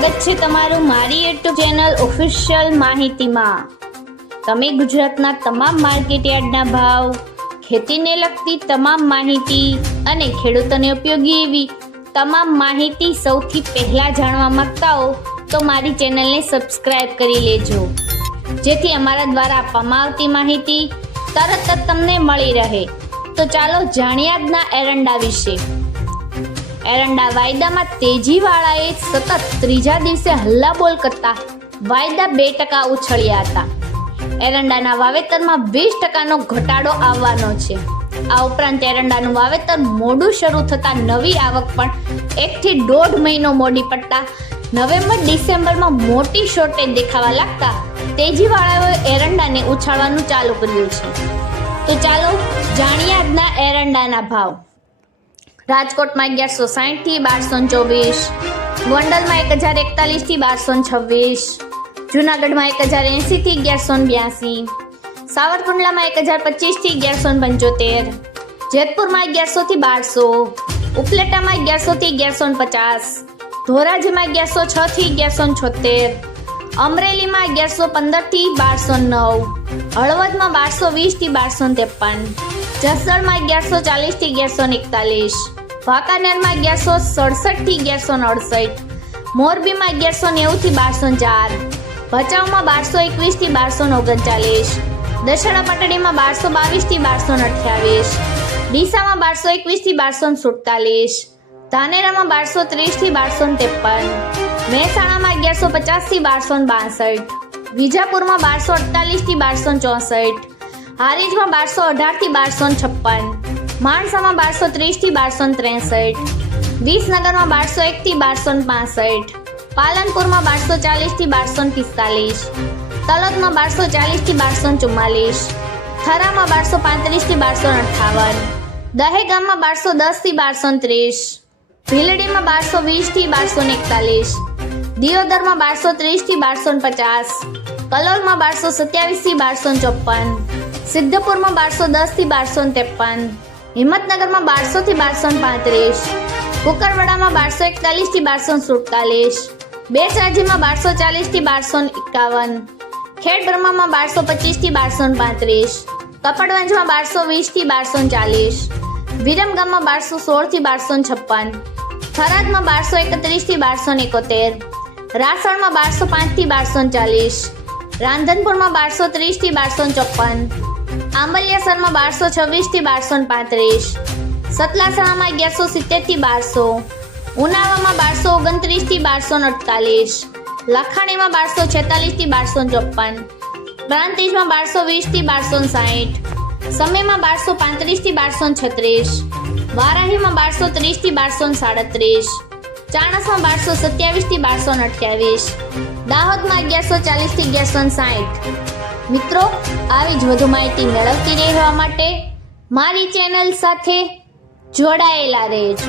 સ્વાગત છે તમારું મારી યુટ્યુબ ચેનલ ઓફિશિયલ માહિતીમાં। તમે ગુજરાતના તમામ માર્કેટયાર્ડના ભાવ, ખેતીને લગતી તમામ માહિતી અને ખેડૂતોને ઉપયોગી એવી તમામ માહિતી સૌથી પહેલા જાણવા માંગતા હો તો મારી ચેનલને સબસ્ક્રાઇબ કરી લેજો, જેથી અમારા દ્વારા આપવામાં આવતી માહિતી તરત જ તમને મળી રહે। તો ચાલો જાણીએ આજના એરંડા વિશે। એરંડા વાયદામાં તેજીવાળાએ સતત ત્રીજા દિવસે હલ્લાબોલ કરતા વાયદા 2% ઉછળ્યા હતા। એરંડાના વાવેતરમાં 20%નો ઘટાડો આવવાનો છે। આ ઉપરાંત એરંડાનું વાવેતર મોડું શરૂ થતા નવી આવક પણ 1 થી 1.5 મહિનો મોડી પડતા નવેમ્બર-ડિસેમ્બરમાં મોટી શોર્ટેજ દેખાવા લાગતા તેજીવાળાઓએ એરંડાને ઉછાળવાનું ચાલુ કર્યું છે। તો ચાલો જાણીએ આજના એરંડાના ભાવ। રાજકોટમાં 1160 થી 1224, ગોંડલમાં 1041 થી 1226, જૂનાગઢમાં 1080 થી 1182, સાવરકુંડલામાં 1025 થી 1175, જેતપુરમાં 1100 થી 1200, ઉપલેટામાં 1100 થી 1150, ધોરાજીમાં 1106 થી 1176, અમરેલીમાં 1115 થી 1209, હળવદમાં 1220 થી 1253, જસદણમાં 1140 થી 1141, વાંકાનેરમાં 1167 થી 1168, મોરબીમાં 1190 થી 1204, ભચાઉમાં 1221 થી 1239, દશેરા પાટડીમાં 1222 થી 1228, ડીસામાં 1221 થી 1247, ધાનેરામાં 1230 થી 1253, મહેસાણામાં 1150 થી 1262, વિજાપુરમાં 1248 થી 1264, હારીજમાં 1218 થી 1256, માણસામાં 1230 થી 1263, વિસનગરમાં 1201 થી 1265, પાલનપુરમાં 1240 થી 1245, તલોદમાં 1240 થી 1244, થરામાં 1235 થી 1258, દહેગામમાં 1210 થી 1230, ભીલડીમાં 1220 થી 1241, દિયોદરમાં 1230 થી 1250, કલોલમાં 1227 થી 1254, સિદ્ધપુરમાં 1210 થી 1253, હિંમતનગરમાં 1200 થી 1235, કુકરવાડામાં 1241 થી 1247, બેચરાજીમાં 1240 થી 1251, ખેડબ્રહ્મામાં 1225 થી 1235, કપડવંજમાં 1220 થી 1240, વિરમગામમાં 1216 થી 1256, થરાદમાં 1231 થી 1271, રાસણમાં 1205 થી 1240, રાંધનપુરમાં 1230 થી 1254, આંબલિયાસરમાં 1226 થી 1235, સતલાસણામાં 1170 થી 1200, ઉનાવામાં 1229 થી 1248, લખાણીમાં 1246 થી 1254, પ્રાંતિજમાં 1220 થી 1260, સમેમાં 1235 થી 1236, વારાહીમાં 1230 થી 1237, ચાણસમાં 1227 થી 1228, દાહોદમાં 1140 થી 1160। મિત્રો, આવી જ વધુ માહિતી મેળવતી રહેવા માટે મારી ચેનલ સાથે જોડાયેલા રહેજો।